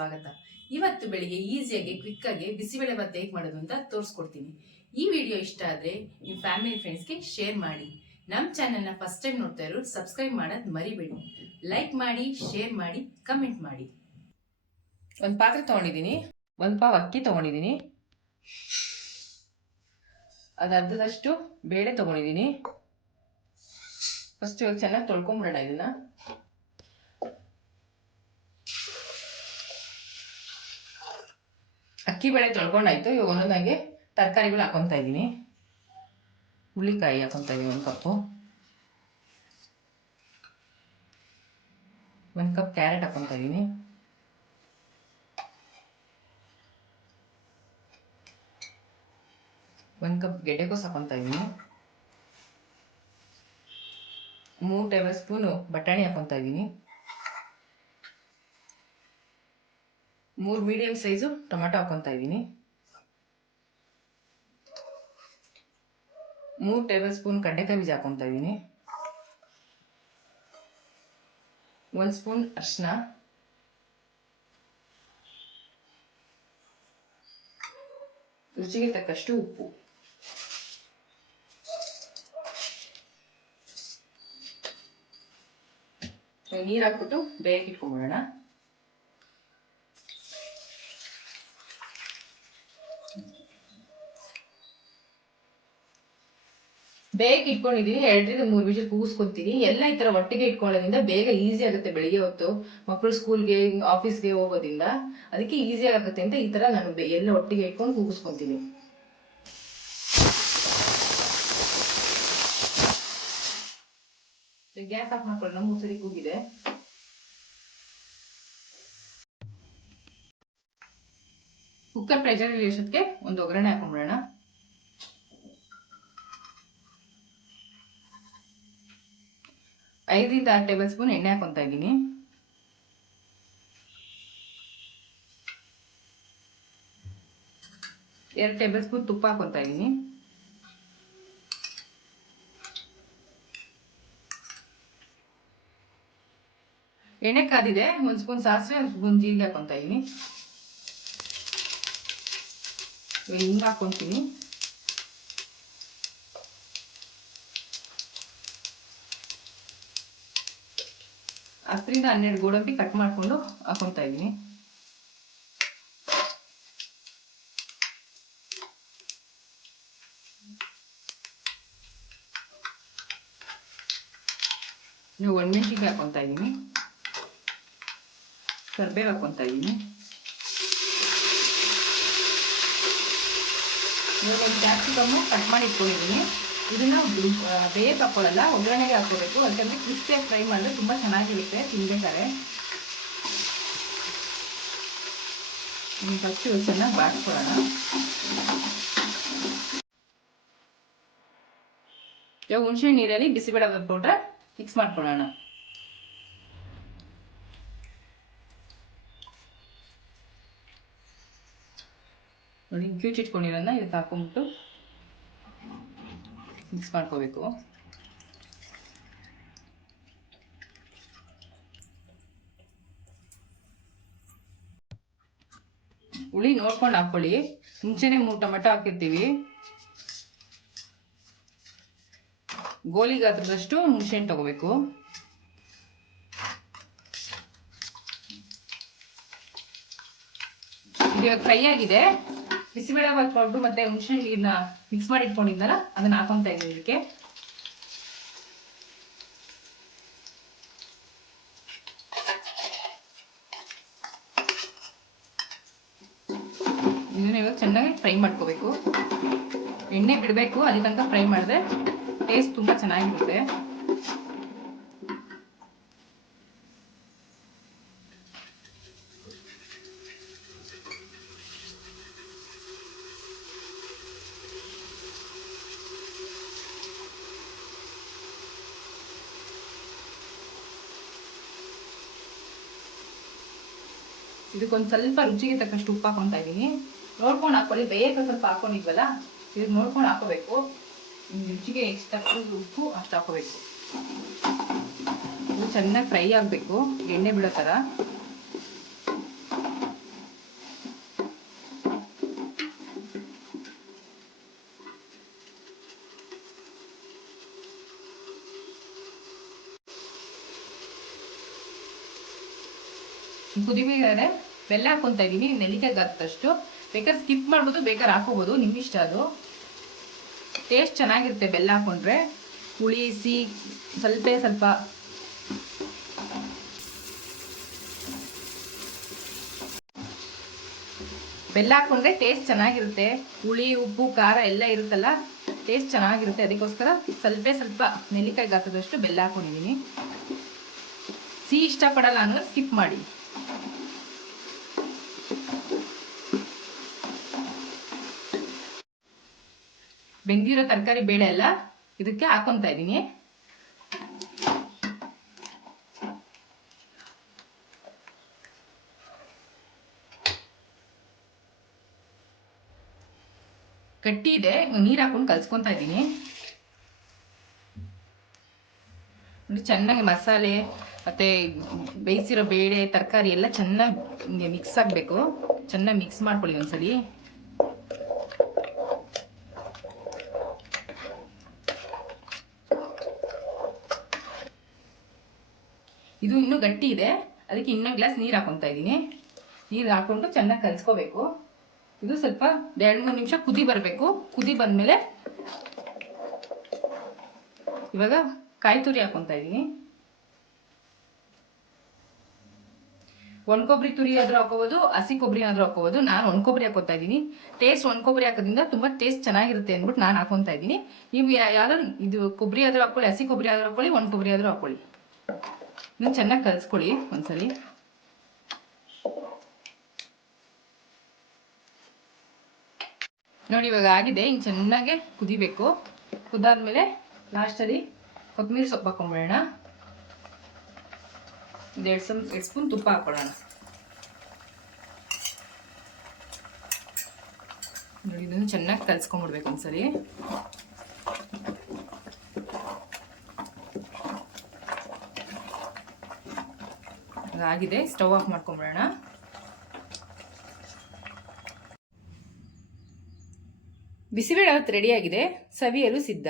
ಸ್ವಾಗತ. ಇವತ್ತು ಬೆಳಿಗ್ಗೆ ಈಸಿಯಾಗಿ ಕ್ವಿಕ್ ಆಗಿ ಬಿಸಿಬೇಳೆ ಭಾತ್ ಹೇಗೆ ಮಾಡೋದು ಅಂತ ತೋರಿಸ್ಕೊಡ್ತೀನಿ. ಈ ವಿಡಿಯೋ ಇಷ್ಟ ಆದ್ರೆ ನಿಮ್ಮ ಫ್ಯಾಮಿಲಿ ಫ್ರೆಂಡ್ಸ್ಗೆ ಶೇರ್ ಮಾಡಿ. ನಮ್ಮ ಚಾನೆಲ್ನ ಫಸ್ಟ್ ಟೈಮ್ ನೋಡ್ತಾ ಇರೋರು ಸಬ್ಸ್ಕ್ರೈಬ್ ಮಾಡೋದು ಮರಿಬೇಡಿ. ಲೈಕ್ ಮಾಡಿ, ಶೇರ್ ಮಾಡಿ, ಕಮೆಂಟ್ ಮಾಡಿ. ಒಂದು ಪಾತ್ರೆ ತೊಗೊಂಡಿದ್ದೀನಿ, ಒಂದು ಪಾವ್ ಅಕ್ಕಿ ತೊಗೊಂಡಿದ್ದೀನಿ, ಅದು ಅರ್ಧದಷ್ಟು ಬೇಳೆ ತೊಗೊಂಡಿದ್ದೀನಿ. ಫಸ್ಟ್ ಇವಾಗ ಚೆನ್ನಾಗಿ ತೊಳ್ಕೊಂಬಿಡೋಣ ಇದನ್ನ. ಅಕ್ಕಿ ಬೇಳೆ ತೊಳ್ಕೊಂಡಾಯ್ತು. ಇವಾಗ ಒಂದೊಂದಾಗೆ ತರಕಾರಿಗಳು ಹಾಕೊತಾ ಇದ್ದೀನಿ. ಹುಳ್ಳಿಕಾಯಿ ಹಾಕೊತಾ ಇದ್ದೀನಿ, 1 ಕಪ್ಪು. 1 ಕಪ್ ಕ್ಯಾರೆಟ್ ಹಾಕೊತಾ ಇದ್ದೀನಿ. ಒಂದು ಕಪ್ ಗೆಡ್ಡೆಕೋಸು ಹಾಕೊತಾ ಇದ್ದೀನಿ. 3 ಟೇಬಲ್ ಸ್ಪೂನು ಬಟಾಣಿ ಹಾಕೊತಾ ಇದ್ದೀನಿ. 3 ಮೀಡಿಯಂ ಸೈಜು ಟೊಮೆಟೊ ಹಾಕೊತಾ ಇದ್ದೀನಿ. 3 ಟೇಬಲ್ ಸ್ಪೂನ್ ಕಡಲೆಕಾಯಿ ಬೀಜ ಹಾಕೊತಾ ಇದ್ದೀನಿ. 1 ಸ್ಪೂನ್ ಅರಿಶಿನ, ರುಚಿಗೆ ತಕ್ಕಷ್ಟು ಉಪ್ಪು. ನೀರು ಹಾಕ್ಬಿಟ್ಟು ಬೇಯಕ್ಕೆ ಇಟ್ಕೊಂಡ್ಬಿಡೋಣ. ಬೇಗ ಇಟ್ಕೊಂಡಿದ್ದೀನಿ. 2 ರಿಂದ 3 ವಿಷಲ್ ಕೂಗಿಸ್ಕೊತೀನಿ. ಎಲ್ಲ ಈ ತರ ಒಟ್ಟಿಗೆ ಇಟ್ಕೊಳ್ಳೋದ್ರಿಂದ ಬೇಗ ಈಸಿ ಆಗುತ್ತೆ. ಬೆಳಿಗ್ಗೆ ಹೊತ್ತು ಮಕ್ಕಳು ಸ್ಕೂಲ್ಗೆ ಆಫೀಸ್ಗೆ ಹೋಗೋದ್ರಿಂದ ಅದಕ್ಕೆ ಈಸಿ ಆಗುತ್ತೆ ಅಂತ ಈ ತರ ನಾನು ಎಲ್ಲ ಒಟ್ಟಿಗೆ ಇಟ್ಕೊಂಡು ಕೂಗಿಸ್ಕೊತೀನಿ. ಗ್ಯಾಸ್ ಆಫ್ ಮಾಡ್ಕೊಳ್ಳೋಣ. 3 ಸರಿ ಕೂಗಿದೆ. ಕುಕ್ಕರ್ ಪ್ರೆಷರ್ ಇಳಿಸೋದಕ್ಕೆ ಒಂದು ಒಗ್ಗರಣೆ ಹಾಕೊಂಡ್ಬಿಡೋಣ. ಐದು ರಿಂದ 6 ಟೇಬಲ್ ಸ್ಪೂನ್ ಎಣ್ಣೆ ಹಾಕೊತಾ ಇದ್ದೀನಿ. ಎರಡು ಟೇಬಲ್ ಸ್ಪೂನ್ ತುಪ್ಪ ಹಾಕೊತಾ ಇದ್ದೀನಿ. ಎಣ್ಣೆ ಕಾದಿದೆ. 1 ಸ್ಪೂನ್ ಸಾಸಿವೆ, 1 ಸ್ಪೂನ್ ಜೀರಿಗೆ ಹಾಕೊತಾ ಇದ್ದೀನಿ. ಹಿಂಗೆ ಹಾಕೊತೀನಿ. ಹತ್ತರಿಂದ 12 ಗೋಡಂಬಿ ಕಟ್ ಮಾಡ್ಕೊಂಡು ಹಾಕೊತಾ ಇದ್ದೀನಿ. ನೀವು ಒಣಮೆಣಸಿನ್ಕಾಯಿ ಹಾಕೊತಾ ಇದ್ದೀನಿ. ಕರಿಬೇವು ಹಾಕೊತಾ ಇದ್ದೀನಿ. ಇವಾಗ ಒಂದು ಕ್ಯಾಪ್ಸಿಕಮ್ಮು ಕಟ್ ಮಾಡಿ ಇಟ್ಕೊಂಡಿದ್ದೀನಿ. ಇದನ್ನ ಬೇಯಕ್ಕೆ ಹಾಕೊಳ್ಳಲ್ಲ, ಒಗ್ಗರಣೆಗೆ ಹಾಕೋಬೇಕು. ಯಾಕಂದರೆ ಕ್ರಿಸ್ಪಿಯಾಗಿ ಫ್ರೈ ಮಾಡಿದ್ರೆ ತುಂಬ ಚೆನ್ನಾಗಿರುತ್ತೆ ತಿನ್ಬೇಕಾದ್ರೆ. ಫಸ್ಟ್ ಚೆನ್ನಾಗಿ ಬಾಡಿಸ್ಕೊಳ್ಳೋಣ. ಇವಾಗ ಹುಣಸೆ ನೀರಲ್ಲಿ ಬಿಸಿಬೇಳೆ ಪೌಡರ್ ಮಿಕ್ಸ್ ಮಾಡ್ಕೊಳ್ಳೋಣ. ನೋಡಿ, ಕ್ಯೂಚಿಟ್ಕೊಂಡಿರೋದನ್ನ ಇದಕ್ಕೆ ಹಾಕೊಂಡ್ಬಿಟ್ಟು ಮಿಕ್ಸ್ ಮಾಡ್ಕೋಬೇಕು. ಹುಳಿ ನೋಡ್ಕೊಂಡು ಹಾಕೊಳ್ಳಿ. ಮುಂಚೆನೆ 3 ಟೊಮೆಟೊ ಹಾಕಿರ್ತೀವಿ. ಗೋಲಿ ಗಾತ್ರದಷ್ಟು ಹುಣಸೆಹಣ್ಣು ತಗೋಬೇಕು. ಇವಾಗ ಫ್ರೈ ಆಗಿದೆ. ಬಿಸಿಬೇಳೆ ಭಾತ್ ಪೌಡ್ರು ಮತ್ತೆ ಹುಣಸೆಹಣ್ಣು ನೀರನ್ನ ಮಿಕ್ಸ್ ಮಾಡಿ ಇಟ್ಕೊಂಡಿದ್ದಲ್ಲ, ಅದನ್ನ ಹಾಕೊತಾ ಇದ್ದೀನಿ ಇದಕ್ಕೆ. ಇದನ್ನ ಇವಾಗ ಚೆನ್ನಾಗಿ ಫ್ರೈ ಮಾಡ್ಕೋಬೇಕು. ಎಣ್ಣೆ ಬಿಡಬೇಕು. ಅದೇ ತನಕ ಫ್ರೈ ಮಾಡಿದ್ರೆ ಟೇಸ್ಟ್ ತುಂಬ ಚೆನ್ನಾಗಿರುತ್ತೆ. ಇದಕ್ಕೊಂದು ಸ್ವಲ್ಪ ರುಚಿಗೆ ತಕ್ಕಷ್ಟು ಉಪ್ಪು ಹಾಕೊತಾ ಇದ್ದೀನಿ. ನೋಡ್ಕೊಂಡು ಹಾಕೊಳ್ಳಿ. ಬೇಯಕ್ಕೆ ಸ್ವಲ್ಪ ಹಾಕೊಂಡಿದ್ವಲ್ಲ, ಇದಕ್ಕೆ ನೋಡ್ಕೊಂಡು ಹಾಕೋಬೇಕು. ರುಚಿಗೆ ಎಷ್ಟು ತಕ್ಕಷ್ಟು ಉಪ್ಪು ಅಷ್ಟು ಹಾಕೋಬೇಕು. ಇದು ಚೆನ್ನಾಗಿ ಫ್ರೈ ಆಗಬೇಕು, ಎಣ್ಣೆ ಬಿಡೋ ಥರ. ಕುದಿಬೇಕಾದ್ರೆ ಬೆಲ್ಲ ಹಾಕೊತಾ ಇದ್ದೀನಿ, ನೆಲ್ಲಿಕಾಯಿ ಗಾತ್ರಷ್ಟು. ಬೇಕಾದ್ರೆ ಸ್ಕಿಪ್ ಮಾಡ್ಬೋದು, ಬೇಕಾದ್ರೆ ಹಾಕೋಬೋದು, ನಿಮ್ಮಿಷ್ಟ ಅದು. ಟೇಸ್ಟ್ ಚೆನ್ನಾಗಿರುತ್ತೆ ಬೆಲ್ಲ ಹಾಕೊಂಡ್ರೆ. ಹುಳಿ ಸಿಹಿ ಸ್ವಲ್ಪ ಬೆಲ್ಲ ಹಾಕೊಂಡ್ರೆ ಟೇಸ್ಟ್ ಚೆನ್ನಾಗಿರುತ್ತೆ. ಹುಳಿ ಉಪ್ಪು ಖಾರ ಎಲ್ಲ ಇರುತ್ತಲ್ಲ, ಟೇಸ್ಟ್ ಚೆನ್ನಾಗಿರುತ್ತೆ. ಅದಕ್ಕೋಸ್ಕರ ಸ್ವಲ್ಪ ನೆಲ್ಲಿಕಾಯಿ ಗಾತ್ರದಷ್ಟು ಬೆಲ್ಲ ಹಾಕೊಂಡಿದ್ದೀನಿ. ಸಿಹಿ ಇಷ್ಟಪಡಲ್ಲ ಅನ್ನೋದು ಸ್ಕಿಪ್ ಮಾಡಿ. ಬೆಂದಿರೋ ತರಕಾರಿ ಬೇಳೆ ಎಲ್ಲ ಇದಕ್ಕೆ ಹಾಕೊತಾ ಇದ್ದೀನಿ. ಗಟ್ಟಿ ಇದೆ, ನೀರು ಹಾಕೊಂಡು ಕಲ್ಸ್ಕೊತಾ ಇದ್ದೀನಿ. ಚೆನ್ನಾಗಿ ಮಸಾಲೆ ಮತ್ತೆ ಬೇಯಿಸಿರೋ ಬೇಳೆ ತರಕಾರಿ ಎಲ್ಲ ಚೆನ್ನಾಗಿ ಮಿಕ್ಸ್ ಆಗಬೇಕು. ಚೆನ್ನಾಗಿ ಮಿಕ್ಸ್ ಮಾಡ್ಕೊಳ್ಳಿ ಒಂದ್ಸಲಿ. ಇದು ಇನ್ನೂ ಗಟ್ಟಿ ಇದೆ, ಅದಕ್ಕೆ ಇನ್ನೊಂದು ಗ್ಲಾಸ್ ನೀರು ಹಾಕೊತಾ ಇದ್ದೀನಿ. ನೀರು ಹಾಕೊಂಡು ಚೆನ್ನಾಗಿ ಕಲಿಸ್ಕೋಬೇಕು. ಇದು ಸ್ವಲ್ಪ 2-3 ನಿಮಿಷ ಕುದಿ ಬರಬೇಕು. ಕುದಿ ಬಂದಮೇಲೆ ಇವಾಗ ಕಾಯಿ ತುರಿ ಹಾಕೊತಾ ಇದ್ದೀನಿ. ಒಣ ಕೊಬ್ಬರಿ ತುರಿ ಆದ್ರೂ ಹಾಕೋಬೋದು, ಹಸಿ ಕೊಬ್ಬರಿ ಆದ್ರೂ ಹಾಕೋಬೋದು. ನಾನು ಒಣ ಕೊಬ್ಬರಿ ಹಾಕೋತಾ ಇದ್ದೀನಿ. ಟೇಸ್ಟ್ ಒಣ ಕೊಬ್ಬರಿ ಹಾಕೋದ್ರಿಂದ ತುಂಬ ಟೇಸ್ಟ್ ಚೆನ್ನಾಗಿರುತ್ತೆ ಅಂದ್ಬಿಟ್ಟು ನಾನು ಹಾಕೊತಾ ಇದ್ದೀನಿ. ನೀವು ಯಾವ್ದಾದ್ರು ಇದು ಕೊಬ್ಬರಿ ಆದ್ರೂ ಹಾಕೊಳ್ಳಿ, ಹಸಿ ಕೊಬ್ಬರಿ ಆದ್ರೂ ಹಾಕೊಳ್ಳಿ, ಒಣ ಕೊಬ್ಬರಿ ಆದ್ರೂ ಹಾಕೊಳ್ಳಿ. ಇದನ್ನು ಚೆನ್ನಾಗಿ ಕಲಿಸ್ಕೊಳ್ಳಿ ಒಂದ್ಸಲಿ. ನೋಡಿ ಇವಾಗ ಆಗಿದೆ. ಹಿಂಗೆ ಚೆನ್ನಾಗೆ ಕುದಿಬೇಕು. ಕುದಾದ್ಮೇಲೆ ಲಾಸ್ಟಲ್ಲಿ ಕೊತ್ತಂಬರಿ ಸೊಪ್ಪು ಹಾಕೊಂಡ್ಬಿಡೋಣ. 1 ಸ್ಪೂನ್ ತುಪ್ಪ ಹಾಕೊಳ್ಳೋಣ. ನೋಡಿ ಇದನ್ನು ಚೆನ್ನಾಗಿ ಕಲಿಸ್ಕೊಂಡ್ಬಿಡ್ಬೇಕು ಒಂದ್ಸಲಿ. ಆಗಿದೆ, ಸ್ಟವ್ ಆಫ್ ಮಾಡ್ಕೊಂಡ್ಬಿಡೋಣ. ಬಿಸಿಬೇಳೆ ಭಾತ್ ರೆಡಿಯಾಗಿದೆ, ಸವಿಯಲು ಸಿದ್ಧ.